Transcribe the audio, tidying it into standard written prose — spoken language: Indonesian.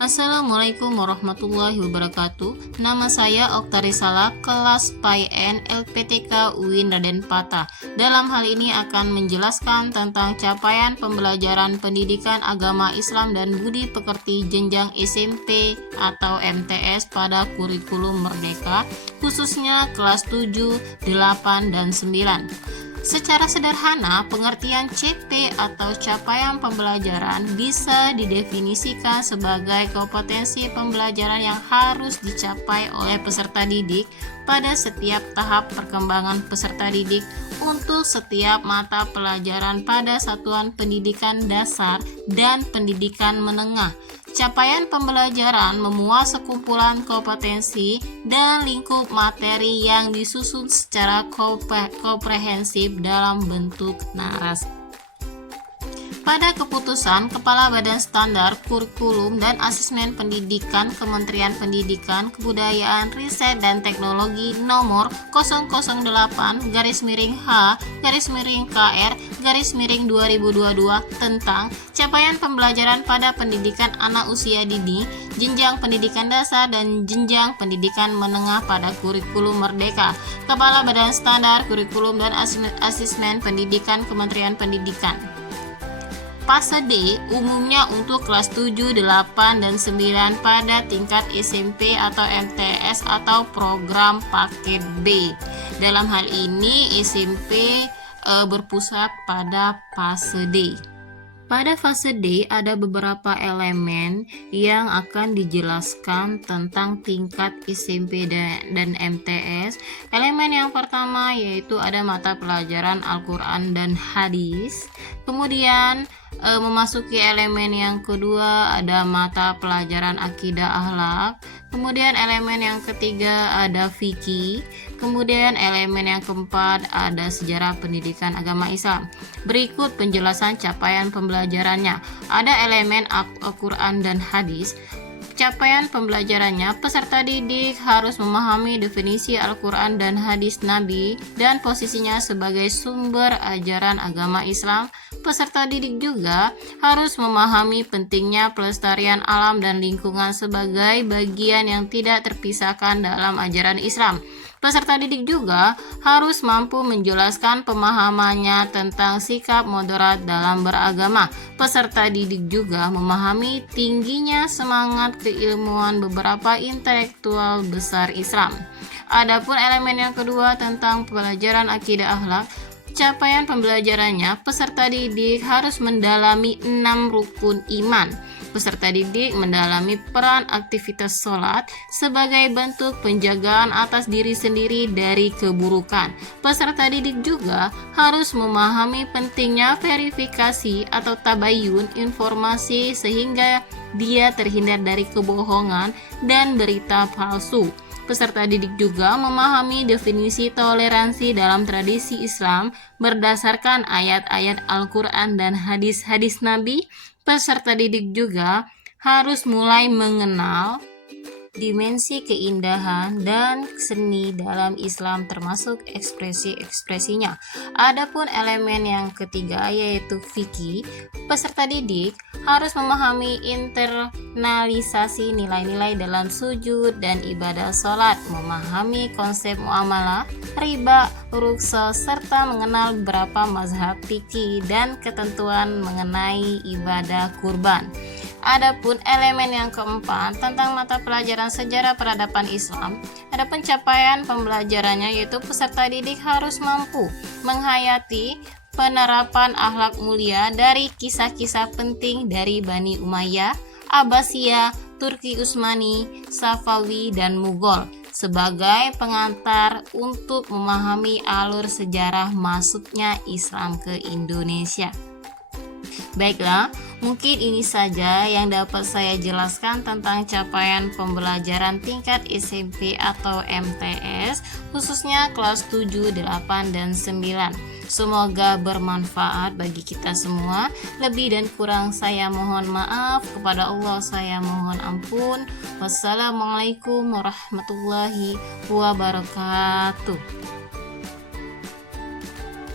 Assalamualaikum warahmatullahi wabarakatuh. Nama saya Oktarisala, kelas PAIN LPTK UIN Raden Patah. Dalam hal ini akan menjelaskan tentang capaian pembelajaran pendidikan agama Islam dan budi pekerti jenjang SMP atau MTS pada kurikulum Merdeka, khususnya kelas 7, 8, dan 9. Secara sederhana, pengertian CP atau capaian pembelajaran bisa didefinisikan sebagai kompetensi pembelajaran yang harus dicapai oleh peserta didik pada setiap tahap perkembangan peserta didik untuk setiap mata pelajaran pada satuan pendidikan dasar dan pendidikan menengah. Capaian pembelajaran memuat sekumpulan kompetensi dan lingkup materi yang disusun secara komprehensif dalam bentuk narasi. Pada keputusan Kepala Badan Standar Kurikulum dan Asesmen Pendidikan Kementerian Pendidikan, Kebudayaan, Riset dan Teknologi nomor 008-H-KR-2022 tentang capaian pembelajaran pada pendidikan anak usia dini, jenjang pendidikan dasar dan jenjang pendidikan menengah pada kurikulum Merdeka. Kepala Badan Standar Kurikulum dan Asesmen Pendidikan Kementerian Pendidikan. Fase D umumnya untuk kelas 7, 8, dan 9 pada tingkat SMP atau MTS atau program paket B. Dalam hal ini SMP berpusat pada fase D. Pada fase D ada beberapa elemen yang akan dijelaskan tentang tingkat SMP dan MTS. Elemen yang pertama yaitu ada mata pelajaran Al-Quran dan Hadis. Kemudian memasuki elemen yang kedua ada mata pelajaran Akidah Akhlak. Kemudian elemen yang ketiga ada fikih. Kemudian elemen yang keempat ada sejarah pendidikan agama Islam. Berikut penjelasan capaian pembelajarannya. Ada elemen Al-Quran dan Hadis. Capaian pembelajarannya, peserta didik harus memahami definisi Al-Quran dan Hadis Nabi dan posisinya sebagai sumber ajaran agama Islam. Peserta didik juga harus memahami pentingnya pelestarian alam dan lingkungan sebagai bagian yang tidak terpisahkan dalam ajaran Islam. Peserta didik juga harus mampu menjelaskan pemahamannya tentang sikap moderat dalam beragama. Peserta didik juga memahami tingginya semangat keilmuan beberapa intelektual besar Islam. Adapun elemen yang kedua tentang pelajaran akidah akhlak, capaian pembelajarannya, peserta didik harus mendalami 6 rukun iman. Peserta didik mendalami peran aktivitas sholat sebagai bentuk penjagaan atas diri sendiri dari keburukan. Peserta didik juga harus memahami pentingnya verifikasi atau tabayun informasi sehingga dia terhindar dari kebohongan dan berita palsu. Peserta didik juga memahami definisi toleransi dalam tradisi Islam berdasarkan ayat-ayat Al-Quran dan hadis-hadis Nabi. Peserta didik juga harus mulai mengenal dimensi keindahan dan seni dalam Islam termasuk ekspresi-ekspresinya. Adapun elemen yang ketiga yaitu fikih, peserta didik harus memahami internalisasi nilai-nilai dalam sujud dan ibadah sholat, memahami konsep muamalah, riba, rukso, serta mengenal beberapa mazhab fikih dan ketentuan mengenai ibadah kurban. Adapun elemen yang keempat tentang mata pelajaran sejarah peradaban Islam, ada pencapaian pembelajarannya yaitu peserta didik harus mampu menghayati penerapan akhlak mulia dari kisah-kisah penting dari Bani Umayyah, Abbasiyah, Turki Utsmani, Safawi, dan Mughal sebagai pengantar untuk memahami alur sejarah masuknya Islam ke Indonesia. Baiklah, mungkin ini saja yang dapat saya jelaskan tentang capaian pembelajaran tingkat SMP atau MTS, khususnya kelas 7, 8, dan 9. Semoga bermanfaat bagi kita semua. Lebih dan kurang saya mohon maaf. Kepada Allah saya mohon ampun. Wassalamualaikum warahmatullahi wabarakatuh.